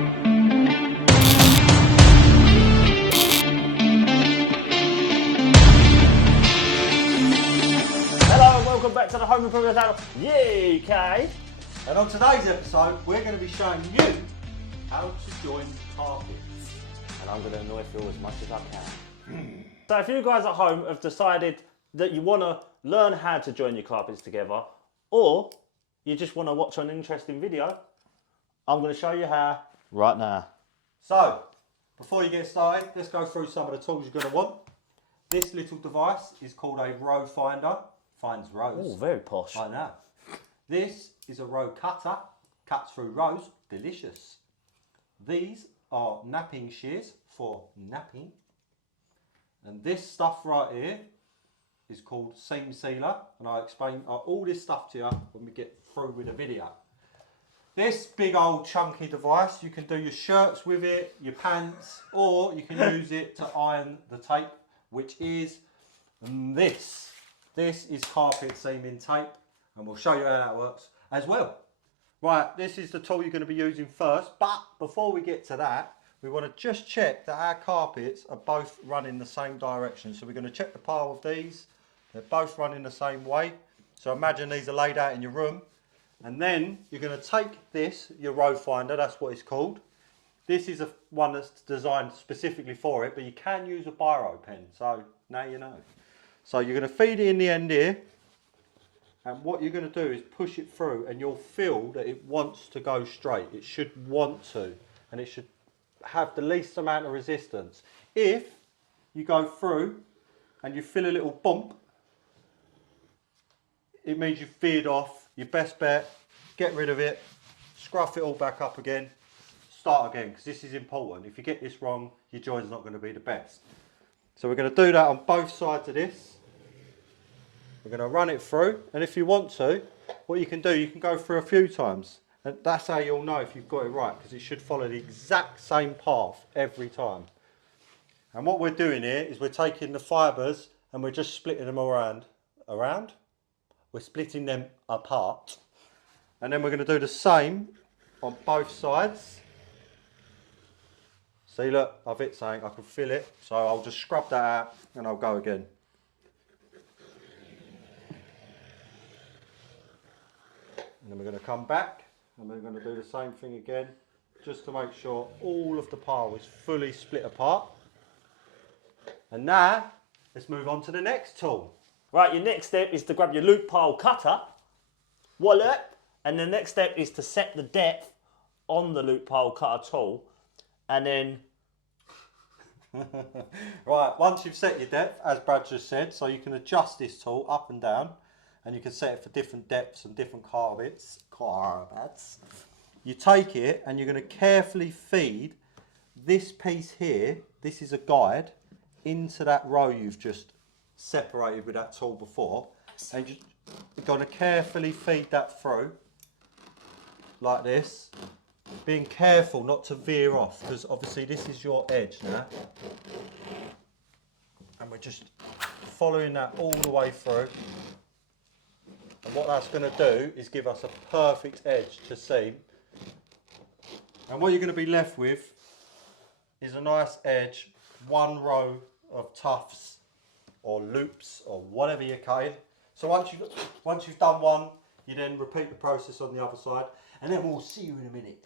Welcome back to the Home Improvement Channel, UK. And on today's episode, we're going to be showing you how to join carpets. And I'm going to annoy Phil as much as I can. So if you guys at home have decided that you want to learn how to join your carpets together, or you just want to watch an interesting video, I'm going to show you how right now. So, before you get started, let's go through some of the tools you're going to want. This little device is called a row finder. Finds rows. Oh, very posh. I know. This is a row cutter. Cuts through rows. Delicious. These are napping shears for napping. And this stuff right here is called seam sealer. And I'll explain all this stuff to you when we get through with the video. This big old chunky device, you can do your shirts with it, your pants, or you can use it to iron the tape, which is this. This is carpet seaming tape, and we'll show you how that works as well. Right, this is the tool you're going to be using first, but before we get to that, we want to just check that our carpets are both running the same direction. So we're going to check the pile of these. They're both running the same way. So imagine these are laid out in your room, and then you're going to take this, your row finder, that's what it's called. This is one that's designed specifically for it, but you can use a biro pen, so now you know. So you're going to feed it in the end here, and what you're going to do is push it through, and you'll feel that it wants to go straight. It should want to, and it should have the least amount of resistance. If you go through and you feel a little bump, it means you've veered off. Your best bet, get rid of it, scruff it all back up again, start again, because this is important. If you get this wrong, your joint's not going to be the best. So we're going to do that on both sides of this. We're going to run it through, and if you want to, what you can do, you can go through a few times, and that's how you'll know if you've got it right, because it should follow the exact same path every time. And what we're doing here is we're taking the fibres and we're just splitting them around. We're splitting them apart, and then we're going to do the same on both sides. See, look, I've hit something, I can feel it, so I'll just scrub that out and I'll go again. And then we're going to come back and we're going to do the same thing again, just to make sure all of the pile is fully split apart. And now, let's move on to the next tool. Right, your next step is to grab your loop pile cutter, wallet, and the next step is to set the depth on the loop pile cutter tool, and then... Right, once you've set your depth, as Brad just said, so you can adjust this tool up and down, and you can set it for different depths and different carpets. You take it and you're going to carefully feed this piece here, this is a guide, into that row you've just separated with that tool before, and you're going to carefully feed that through like this, being careful not to veer off, because obviously this is your edge now, and we're just following that all the way through. And what that's going to do is give us a perfect edge to seam. And what you're going to be left with is a nice edge, one row of tufts or loops or whatever you're cutting. So once you've done one, you then repeat the process on the other side, and then we'll see you in a minute.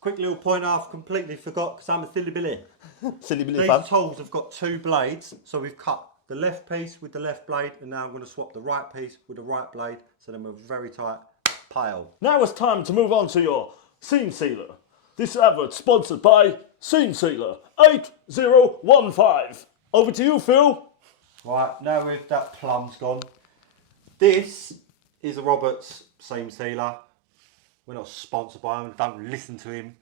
Quick little point I've completely forgot, because I'm a silly billy. Silly billy These fun. tools have got two blades, so we've cut the left piece with the left blade, and now I'm going to swap the right piece with the right blade, so then we're very tight pile. Now it's time to move on to your seam sealer. This advert sponsored by Seam Sealer 8015. Over to you, Phil. Right, now with that plum's gone. This is a Roberts seam sealer. We're not sponsored by him, don't listen to him.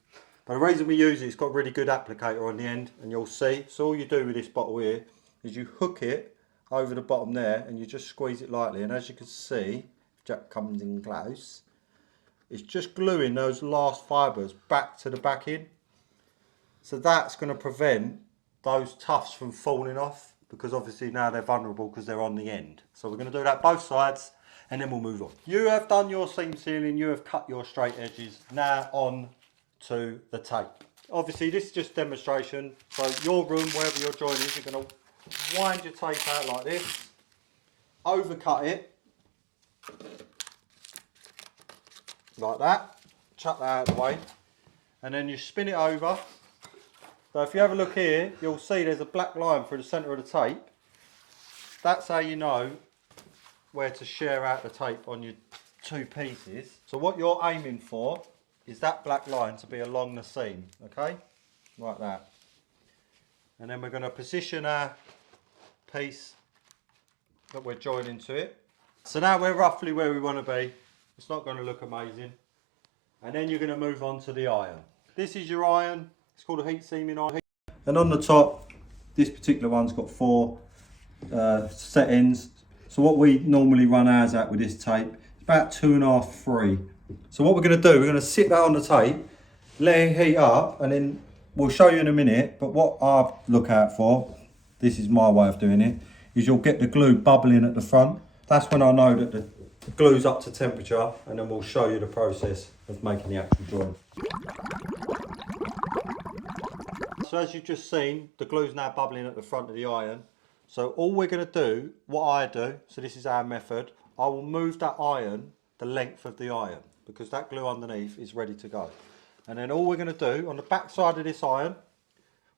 But the reason we use it, it's got a really good applicator on the end, and you'll see. So all you do with this bottle here is you hook it over the bottom there, and you just squeeze it lightly. And as you can see, if Jack comes in close, it's just gluing those last fibres back to the backing. So that's going to prevent those tufts from falling off, because obviously now they're vulnerable because they're on the end. So we're going to do that both sides, and then we'll move on. You have done your seam sealing, you have cut your straight edges. Now on to the tape. Obviously this is just demonstration, so your room, wherever your joint is, you're going to wind your tape out like this, overcut it, like that, chuck that out of the way, and then you spin it over. So if you have a look here, you'll see there's a black line through the centre of the tape. That's how you know where to share out the tape on your two pieces. So what you're aiming for is that black line to be along the seam, okay? Like that. And then we're going to position our piece that we're joining to it. So now we're roughly where we want to be. It's not going to look amazing. And then you're going to move on to the iron. This is your iron. It's called a heat seaming iron. And on the top, this particular one's got 4 set ends. So what we normally run ours at with this tape is about 2.5, 3. So what we're going to do, we're going to sit that on the tape, let it heat up, and then we'll show you in a minute. But what I look out for, this is my way of doing it, is you'll get the glue bubbling at the front. That's when I know that the glue's up to temperature, and then we'll show you the process of making the actual joint. So as you've just seen, the glue's now bubbling at the front of the iron. So all we're going to do, what I do, so this is our method, I will move that iron the length of the iron, because that glue underneath is ready to go. And then all we're going to do, on the back side of this iron,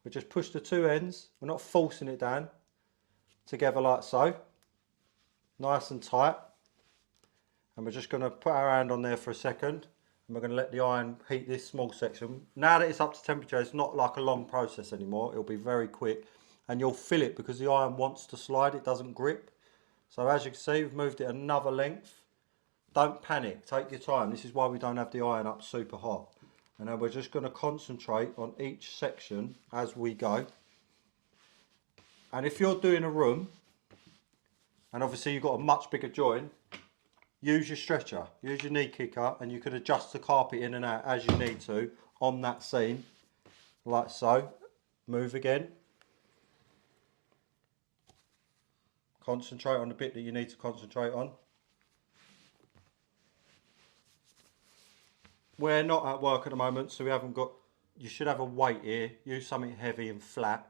we just push the 2 ends, we're not forcing it down, together like so, nice and tight. And we're just going to put our hand on there for a second, and we're going to let the iron heat this small section. Now that it's up to temperature, it's not like a long process anymore, it'll be very quick. And you'll feel it because the iron wants to slide, it doesn't grip. So as you can see, we've moved it another length. Don't panic, take your time. This is why we don't have the iron up super hot. And then we're just going to concentrate on each section as we go. And if you're doing a room, and obviously you've got a much bigger joint, use your stretcher, use your knee kicker, and you can adjust the carpet in and out as you need to on that seam, like so. Move again. Concentrate on the bit that you need to concentrate on. We're not at work at the moment, so we haven't got, you should have a weight here. Use something heavy and flat.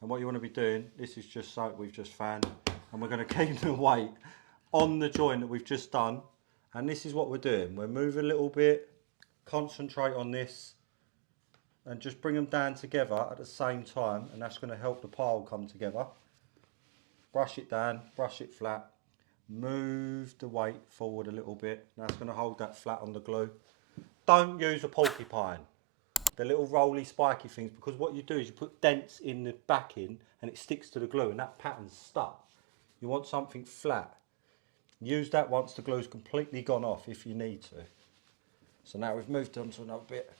And what you want to be doing, this is just something we've just found, and we're going to keep the weight on the joint that we've just done. And this is what we're doing. We're moving a little bit, concentrate on this, and just bring them down together at the same time, and that's going to help the pile come together. Brush it down, brush it flat, move the weight forward a little bit. That's going to hold that flat on the glue. Don't use a porcupine, the little roly spiky things, because what you do is you put dents in the backing and it sticks to the glue and that pattern's stuck. You want something flat. Use that once the glue's completely gone off if you need to. So now we've moved on to another bit.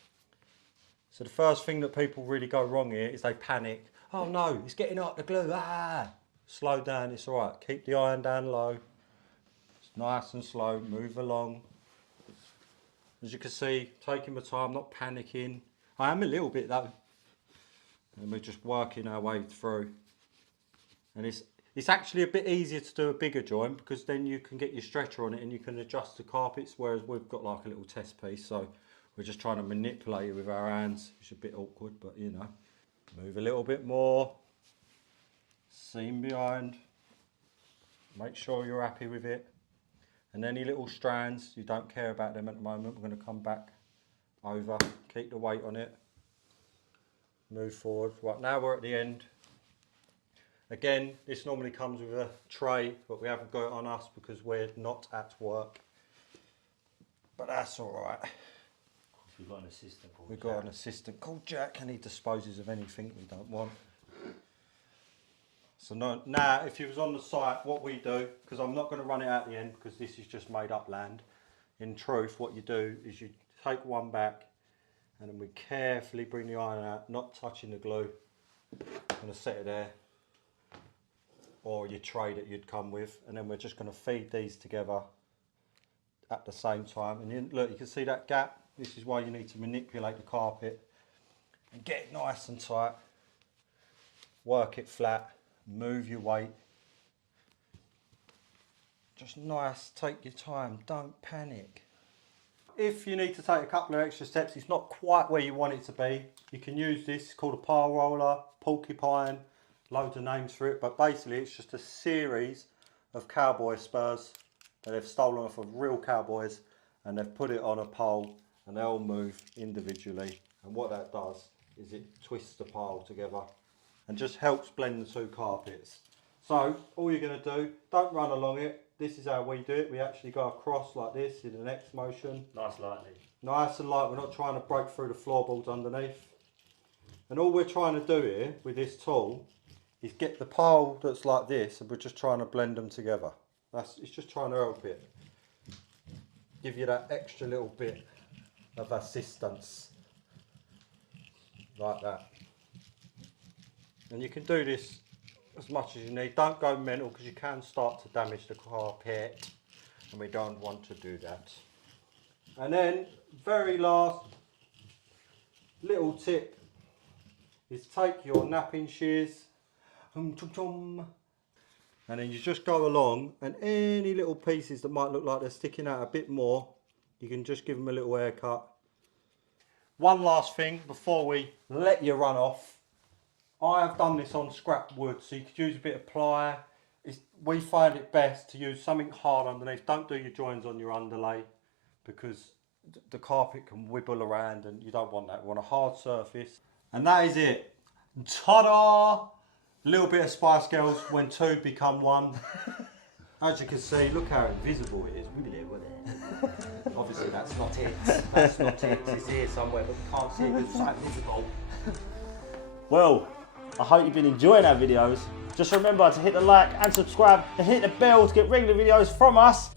So the first thing that people really go wrong here is they panic. Oh no, it's getting hot, the glue, ah! Slow down, it's alright. Keep the iron down low. It's nice and slow, move along. As you can see, taking my time, not panicking. I am a little bit though. And we're just working our way through. And it's actually a bit easier to do a bigger joint because then you can get your stretcher on it and you can adjust the carpets, whereas we've got like a little test piece, so we're just trying to manipulate it with our hands. It's a bit awkward, but you know. Move a little bit more. Seam behind. Make sure you're happy with it. And any little strands, you don't care about them at the moment. We're going to come back over, keep the weight on it, move forward. Right, now we're at the end. Again, this normally comes with a tray, but we haven't got it on us because we're not at work. But that's all right. We've got an assistant called We've Jack. got an assistant called Jack, and he disposes of anything we don't want. So now, if you was on the site, what we do, because I'm not going to run it out the end because this is just made up land. In truth, what you do is you take one back, and then we carefully bring the iron out, not touching the glue. I'm going to set it there, or your tray that you'd come with, and then we're just going to feed these together at the same time. And look, you can see that gap. This is why you need to manipulate the carpet and get it nice and tight. Work it flat. Move your weight. Just nice, take your time, don't panic. if you need to take a couple of extra steps, it's not quite where you want it to be, you can use this. It's called a pile roller, porcupine, loads of names for it, but basically it's just a series of cowboy spurs that they've stolen off of real cowboys, and they've put it on a pole, and they all move individually. And what that does is it twists the pile together and just helps blend the two carpets. So all you're going to do, don't run along it. This is how we do it. We actually go across like this in the next motion. Nice lightly. Nice and light. We're not trying to break through the floorboards underneath. And all we're trying to do here with this tool is get the pile that's like this, and we're just trying to blend them together. It's just trying to help it. Give you that extra little bit of assistance. Like that. And you can do this as much as you need. Don't go mental, because you can start to damage the carpet, and we don't want to do that. And then very last little tip is take your napping shears and then you just go along, and any little pieces that might look like they're sticking out a bit more, you can just give them a little haircut. One last thing before we let you run off. I have done this on scrap wood, so you could use a bit of ply. We find it best to use something hard underneath. Don't do your joins on your underlay, because the carpet can wibble around and you don't want that. We want a hard surface. And that is it. Ta-da! A little bit of Spice Girls when two become one. As you can see, look how invisible it is. Obviously that's not it. That's not it. It's here somewhere, but we can't see it because it's so invisible. Well, I hope you've been enjoying our videos. Just remember to hit the like and subscribe and hit the bell to get regular videos from us.